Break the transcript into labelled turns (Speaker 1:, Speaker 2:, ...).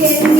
Speaker 1: bien.